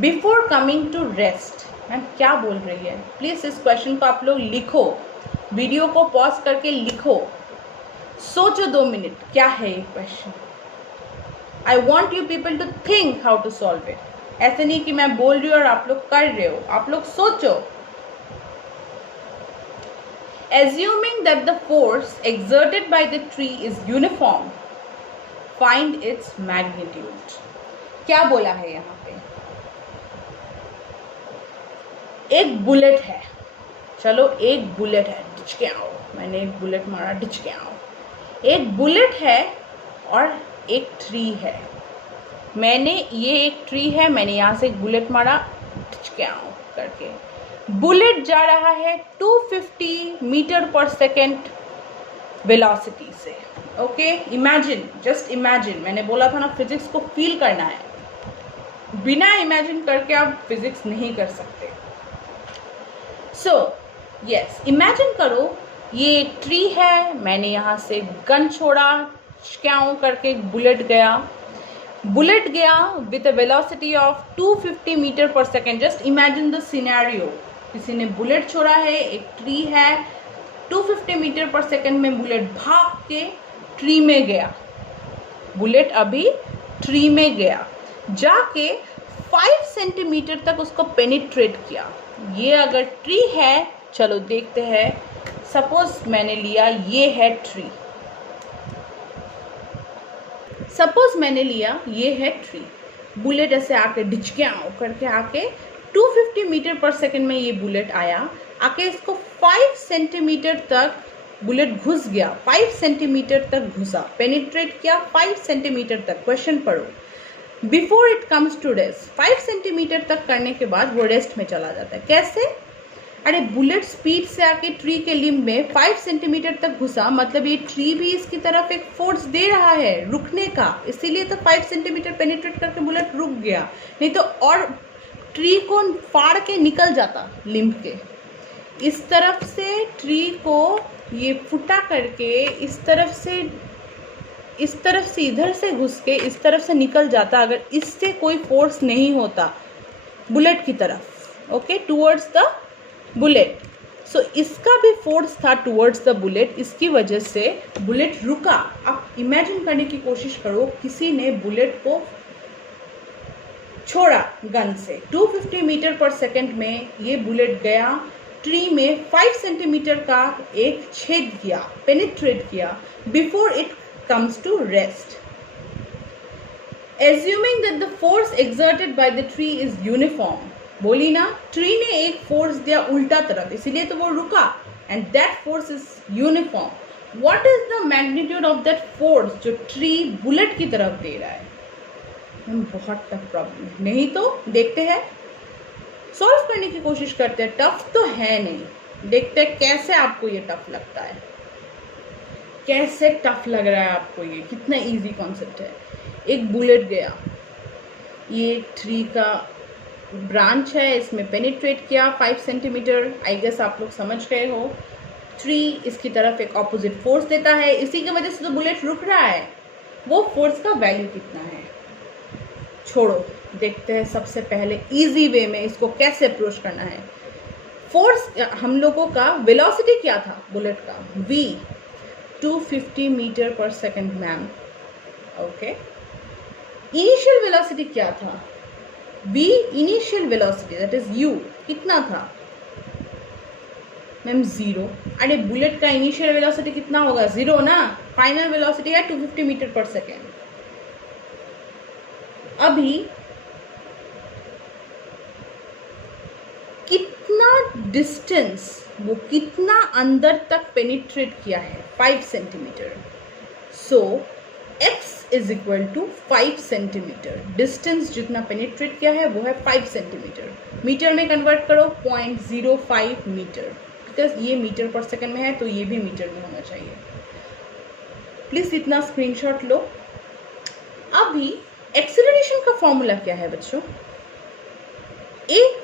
before coming to rest। Ma'am क्या बोल रही है? प्लीज इस क्वेश्चन को आप लोग लिखो, वीडियो को पॉज करके लिखो, सोचो 2 मिनट क्या है ये question. I want you people to think how to solve it. ऐसे नहीं कि मैं बोल रही हूँ और आप लोग कर रहे हो, आप लोग सोचो। Assuming that the force exerted by the tree is uniform, find its magnitude. क्या बोला है यहाँ पे? एक बुलेट है, चलो एक बुलेट है, डिचके आओ, मैंने एक बुलेट मारा, डिचके आओ। एक बुलेट है और एक ट्री है, मैंने ये एक ट्री है, मैंने यहाँ से एक बुलेट मारा, डिचके आओ करके। बुलेट जा रहा है 250 मीटर पर सेकेंड वेलोसिटी से। ओके, इमेजिन, जस्ट इमेजिन, मैंने बोला था ना फिजिक्स को फील करना है, बिना इमेजिन करके आप फिजिक्स नहीं कर सकते। सो यस, इमेजिन करो ये एक ट्री है, मैंने यहाँ से गन छोड़ा, क्या करके बुलेट गया with a velocity of 250 metre पर second. Just imagine the scenario, किसी ने बुलेट छोड़ा है, एक ट्री है, 250 मीटर पर सेकेंड में बुलेट भाग के ट्री में गया, बुलेट अभी ट्री में गया, जाके 5 सेंटीमीटर तक उसको पेनिट्रेट किया। ये अगर ट्री है, चलो देखते हैं, सपोज मैंने लिया ये है ट्री, सपोज मैंने लिया ये है ट्री, बुलेट ऐसे आके डिचके आओ करके आके 250 मीटर पर सेकेंड में ये बुलेट आया, आके इसको 5 सेंटीमीटर तक बुलेट घुस गया, 5 सेंटीमीटर तक घुसा, पेनिट्रेट किया 5 सेंटीमीटर तक। क्वेश्चन पढ़ो, before it comes to rest, 5 centimetre तक करने के बाद वो रेस्ट में चला जाता है। कैसे? अरे बुलेट स्पीड से आके ट्री के लिम्ब में 5 सेंटीमीटर तक घुसा, मतलब ये ट्री भी इसकी तरफ एक फोर्स दे रहा है रुकने का, इसीलिए तो 5 सेंटीमीटर पेनिट्रेट करके बुलेट रुक गया, नहीं तो और ट्री को फाड़ के निकल जाता लिम्ब के। इस तरफ से ट्री को ये फुटा करके इस तरफ से इधर से घुस के इस तरफ से निकल जाता, अगर इससे कोई फोर्स नहीं होता बुलेट की तरफ, ओके, टुवर्ड्स द बुलेट। सो इसका भी फोर्स था टुवर्ड्स द बुलेट, इसकी वजह से बुलेट रुका। अब इमेजिन करने की कोशिश करो, किसी ने बुलेट को छोड़ा गन से, 250 मीटर पर सेकेंड में ये बुलेट गया ट्री में, 5 सेंटीमीटर का एक छेद किया, पेनिट्रेट किया, before it comes to rest. Assuming that the force exerted by the tree is uniform, बोली ना, ट्री ने एक फोर्स दिया उल्टा तरफ, इसीलिए तो वो रुका, and that force is uniform. What is the magnitude of that force जो ट्री बुलेट की तरफ दे रहा है? बहुत टफ प्रॉब्लम है, नहीं तो देखते हैं, सॉल्व करने की कोशिश करते हैं। टफ तो है नहीं, देखते हैं कैसे आपको ये टफ लगता है, कैसे टफ लग रहा है आपको, ये कितना इजी कॉन्सेप्ट है। एक बुलेट गया, ये एक ट्री का ब्रांच है, इसमें पेनिट्रेट किया 5 सेंटीमीटर, आई गेस आप लोग समझ गए हो। ट्री इसकी तरफ एक ऑपोजिट फोर्स देता है, इसी की वजह से तो बुलेट रुक रहा है, वो फोर्स का वैल्यू कितना है? छोड़ो, देखते हैं सबसे पहले इजी वे में इसको कैसे अप्रोच करना है। फोर्स हम लोगों का, वेलोसिटी क्या था बुलेट का? v 250 मीटर पर second ma'am, okay. Initial velocity क्या था? v initial velocity that is u, कितना था मैम? 0। अरे बुलेट का इनिशियल वेलोसिटी कितना होगा? 0 ना, फाइनल वेलोसिटी है 250 मीटर पर सेकेंड। अभी कितना डिस्टेंस, वो कितना अंदर तक पेनिट्रेट किया है? 5 centimetre. So x is equal to 5 centimetre, distance जितना पेनिट्रेट किया है वो है 5 सेंटीमीटर। मीटर में कन्वर्ट करो, 0.05 मीटर, बिकॉज ये मीटर पर सेकेंड में है तो ये भी मीटर में होना चाहिए। प्लीज इतना स्क्रीनशॉट लो। अभी एक्सेलरेशन का फॉर्मूला क्या है बच्चों?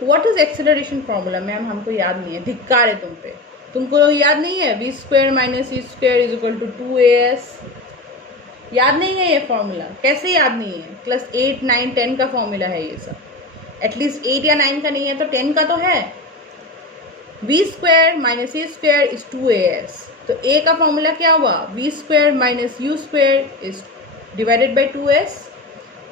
What is acceleration formula? Ma'am हमको याद नहीं है, धिक्कार है तुम पे, तुमको याद नहीं है? v² - c² is equal to 2as, याद नहीं है ये फॉर्मूला? कैसे याद नहीं है? क्लास 8, 9, 10 का फॉर्मूला है ये सब, एटलीस्ट 8 या 9 का नहीं है तो 10 का तो है। v² - c² इज 2as, तो a का फॉर्मूला क्या हुआ? v² - u² is divided by 2s।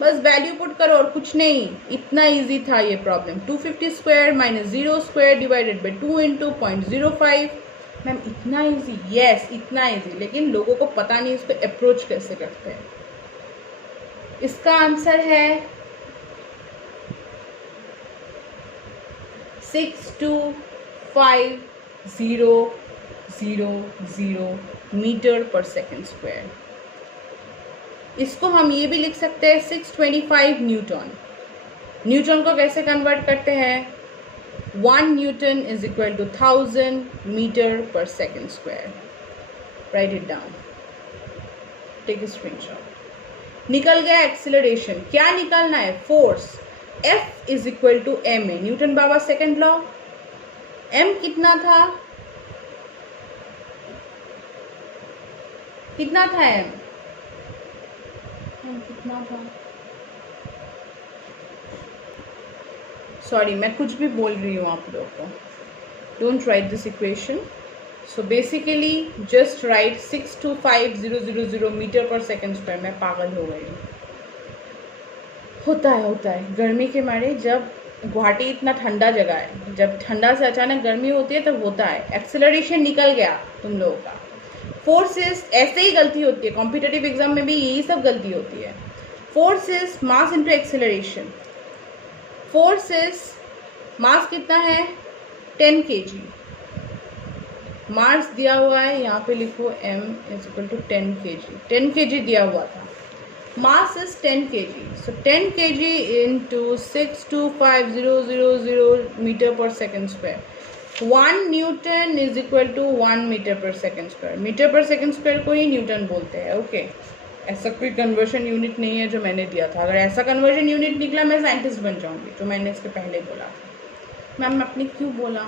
बस वैल्यू पुट करो और कुछ नहीं, इतना इजी था ये प्रॉब्लम। 250² - 0² डिवाइडेड बाई 2 × 0.05, मैम इतना इजी? यस, इतना इजी, लेकिन लोगों को पता नहीं इसको अप्रोच कैसे करते हैं। इसका आंसर है 6250000 मीटर पर सेकेंड स्क्वायर। इसको हम ये भी लिख सकते हैं 625 न्यूटन। न्यूटन को कैसे कन्वर्ट करते हैं? 1 newton is equal to 1000 metre पर second square. Write it down, take a screenshot. निकल गया एक्सीलरेशन। क्या निकालना है? Force. F is equal to M A, Newton बाबा सेकेंड लॉ। M कितना था? कितना था M? कितना था? सॉरी, मैं कुछ भी बोल रही हूँ आप लोगों को। Don't write this equation. So basically just write 6250000 metre पर सेकेंड स्क्वायर। मैं पागल हो गई हूँ। होता है गर्मी के मारे। जब गुवाहाटी इतना ठंडा जगह है, जब ठंडा से अचानक गर्मी होती है तब होता है। एक्सेलरेशन निकल गया तुम लोगों का। फोर्सेस, ऐसे ही गलती होती है, कॉम्पिटिटिव एग्जाम में भी यही सब गलती होती है। Force is mass into acceleration. Force is mass कितना है? 10 kg। मास दिया हुआ है, यहाँ पे लिखो m is equal to 10 kg। 10 kg दिया हुआ था। Mass is 10 kg। So 10 kg into 6250000 metre पर second square. 1 newton is equal to 1 metre पर सेकेंड स्क्वायर। मीटर पर सेकेंड स्क्वायर को ही न्यूटन बोलते हैं। ओके, ऐसा कोई कन्वर्जन यूनिट नहीं है जो मैंने दिया था। अगर ऐसा कन्वर्जन यूनिट निकला मैं साइंटिस्ट बन जाऊंगी, जो मैंने इसके पहले बोला था। मैम आपने क्यों बोला?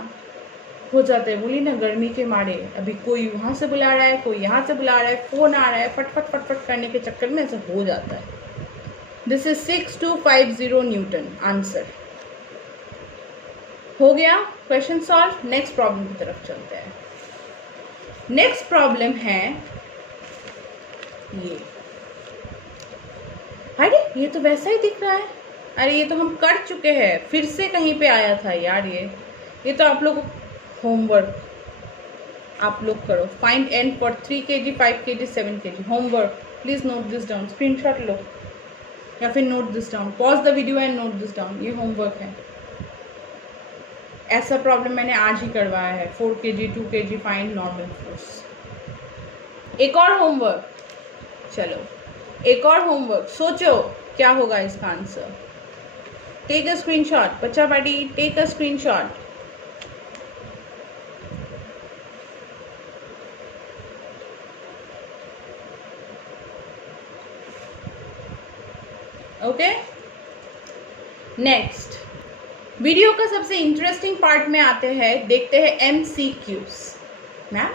हो जाता है, बोली ना, गर्मी के मारे। अभी कोई वहाँ से बुला रहा है, कोई यहाँ से बुला रहा है, फ़ोन आ रहा है, फटफट करने के चक्कर में ऐसा हो जाता है। This is 6250 Newton answer. हो गया क्वेश्चन सॉल्व। नेक्स्ट प्रॉब्लम की तरफ चलते हैं। नेक्स्ट प्रॉब्लम है ये। अरे ये तो वैसा ही दिख रहा है। अरे ये तो हम कर चुके हैं, फिर से कहीं पे आया था यार। ये तो आप लोग होमवर्क आप लोग करो। Find n for 3 kg, 5 kg, 7 kg। Homework, please note this down. Screenshot लो या फिर note this down. Pause the video and note this down. ये होमवर्क है। ऐसा प्रॉब्लम मैंने आज ही करवाया है। 4 kg, 2 kg, find normal force. एक और होमवर्क, चलो एक और होमवर्क। सोचो क्या होगा इसका आंसर। टेक अ स्क्रीनशॉट बच्चा party, take a screenshot. Okay, next video का सबसे इंटरेस्टिंग पार्ट में आते हैं। देखते हैं MCQs। मैम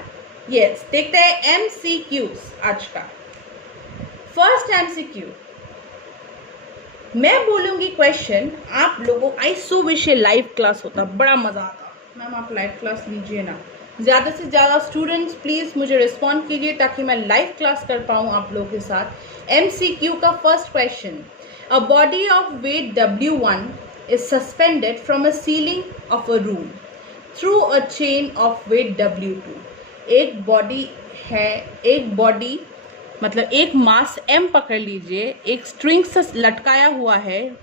यस, देखते हैं MCQs आज का। फर्स्ट MCQ, मैं बोलूंगी क्वेश्चन, आप लोगों, आई सो विश लाइव क्लास होता, बड़ा मजा आता। मैम आप लाइव क्लास लीजिए ना, ज़्यादा से ज़्यादा स्टूडेंट्स प्लीज़ मुझे रिस्पॉन्ड कीजिए ताकि मैं लाइव क्लास कर पाऊँ आप लोगों के साथ। MCQ का first question, a body of weight W1 is suspended from a ceiling of a room through a chain of weight W2। एक बॉडी है, एक बॉडी मतलब एक मास M पकड़ लीजिए, एक स्ट्रिंग से लटकाया हुआ है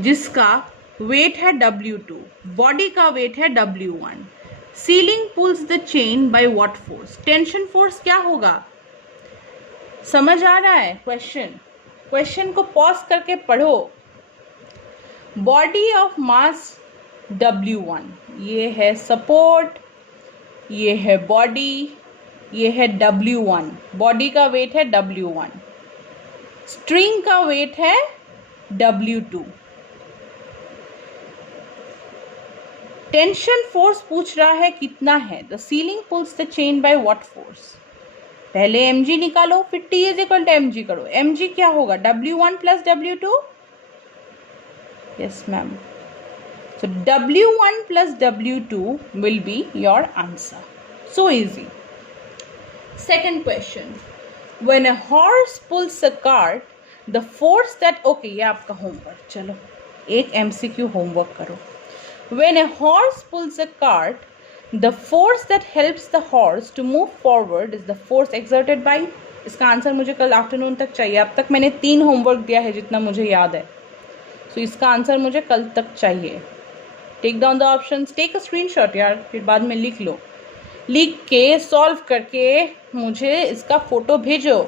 जिसका वेट है W2, बॉडी का वेट है W1। Ceiling pulls the chain by what force? Tension force क्या होगा? समझ आ रहा है क्वेश्चन को पॉज करके पढ़ो। बॉडी ऑफ मास W1, ये है सपोर्ट, ये है बॉडी, ये है W1। बॉडी का वेट है W1, स्ट्रिंग का वेट है W2। टेंशन फोर्स पूछ रहा है कितना है। The ceiling pulls the chain by what force? पहले mg निकालो, फिर T is equal to mg करो। mg क्या होगा? W1 plus W2। Yes ma'am, so W1 plus W2 will be your answer. So easy. Second question, when a horse pulls a cart, the force that, okay, ये आपका homework, चलो एक MCQ homework करो। When a horse pulls a cart, the force that helps the horse to move forward is the force exerted by. इसका answer मुझे कल afternoon तक चाहिए। अब तक मैंने 3 होमवर्क दिया है जितना मुझे याद है, सो इसका आंसर मुझे कल तक चाहिए। Take down the options, take a screenshot यार, फिर बाद में लिख लो, लिख के सॉल्व करके मुझे इसका फोटो भेजो।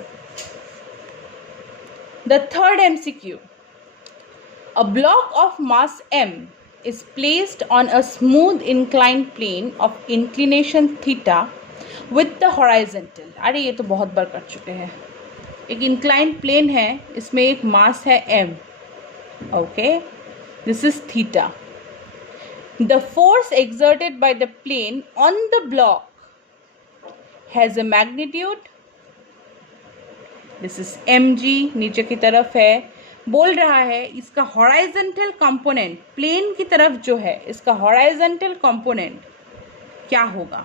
The third MCQ, a block of mass m is placed on a smooth inclined plane of inclination theta with the horizontal। अरे ये तो बहुत बार कर चुके हैं। एक inclined plane है, इसमें एक मास है m, okay, this is theta। The force exerted by the plane on the block has a magnitude, this is mg, नीचे की तरफ है। बोल रहा है इसका हॉराइजेंटल कंपोनेंट, प्लेन की तरफ जो है इसका हॉराइजेंटल कंपोनेंट क्या होगा।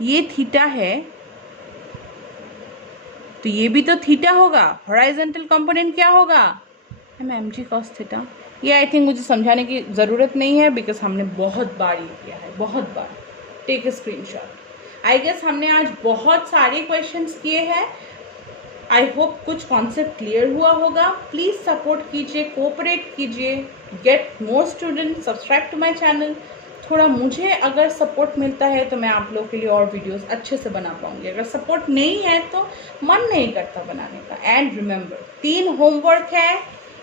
ये थीटा है तो ये भी तो थीटा होगा, हॉराइजेंटल कंपोनेंट क्या होगा, mg cos थीटा। ये आई थिंक मुझे समझाने की ज़रूरत नहीं है बिकॉज हमने बहुत बार ये किया है, बहुत बार। Take a screenshot. I guess हमने आज बहुत सारे क्वेश्चंस किए हैं। आई होप कुछ कॉन्सेप्ट क्लियर हुआ होगा। प्लीज़ सपोर्ट कीजिए, कोऑपरेट कीजिए, get more student, subscribe to my channel. थोड़ा मुझे अगर सपोर्ट मिलता है तो मैं आप लोगों के लिए और वीडियोस अच्छे से बना पाऊंगी। अगर सपोर्ट नहीं है तो मन नहीं करता बनाने का। एंड रिमेंबर 3 होमवर्क है,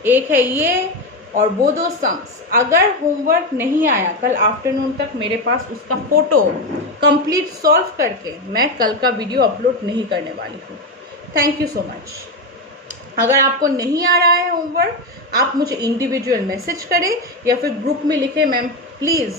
एक है ये और वो 2 सम्स। अगर होमवर्क नहीं आया कल आफ्टरनून तक मेरे पास उसका फोटो कंप्लीट सॉल्व करके मैं कल का वीडियो अपलोड नहीं करने वाली हूँ। Thank you so much. अगर आपको नहीं आ रहा है होमवर्क, आप मुझे इंडिविजुअल मैसेज करें या फिर ग्रुप में लिखें मैम प्लीज़,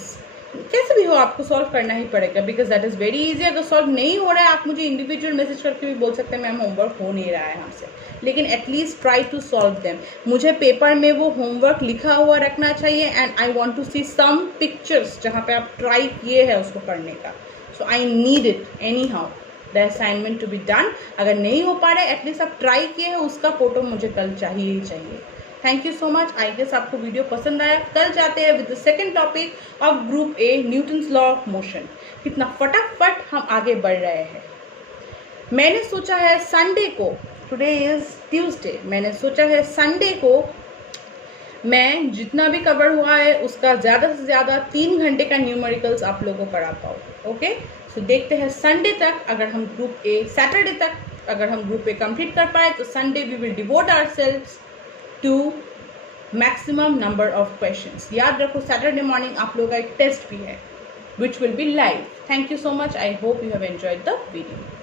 कैसे भी हो आपको सॉल्व करना ही पड़ेगा because that is very easy. अगर सॉल्व नहीं हो रहा है आप मुझे इंडिविजुअल मैसेज करके भी बोल सकते हैं मैम होमवर्क हो नहीं रहा है हमसे, लेकिन at least try to solve them. मुझे पेपर में वो होमवर्क लिखा हुआ रखना चाहिए and I want to see some pictures जहाँ पे आप ट्राई किए हैं उसको करने का। So I need it anyhow the assignment to be done. अगर नहीं हो पा रहा है एटलीस्ट आप ट्राई किए हैं, उसका फोटो मुझे कल चाहिए ही चाहिए। Thank you so much. I guess आपको वीडियो पसंद आया। कल जाते हैं with the second topic of group A, Newton's law of motion. कितना फटाफट हम आगे बढ़ रहे हैं। मैंने सोचा है संडे को, टुडे इज ट्यूसडे, मैंने सोचा है संडे को मैं जितना भी कवर हुआ है उसका ज़्यादा से ज़्यादा 3 घंटे का न्यूमेरिकल्स आप लोगों को पढ़ा पाऊँ। ओके, सो देखते हैं संडे तक अगर हम ग्रुप ए, सैटरडे तक अगर हम ग्रुप ए कंप्लीट कर पाए तो Sunday we will devote ourselves to maximum number of questions. याद रखो सैटरडे मॉर्निंग आप लोगों का एक टेस्ट भी है which will be live. Thank you so much. I hope you have enjoyed the video.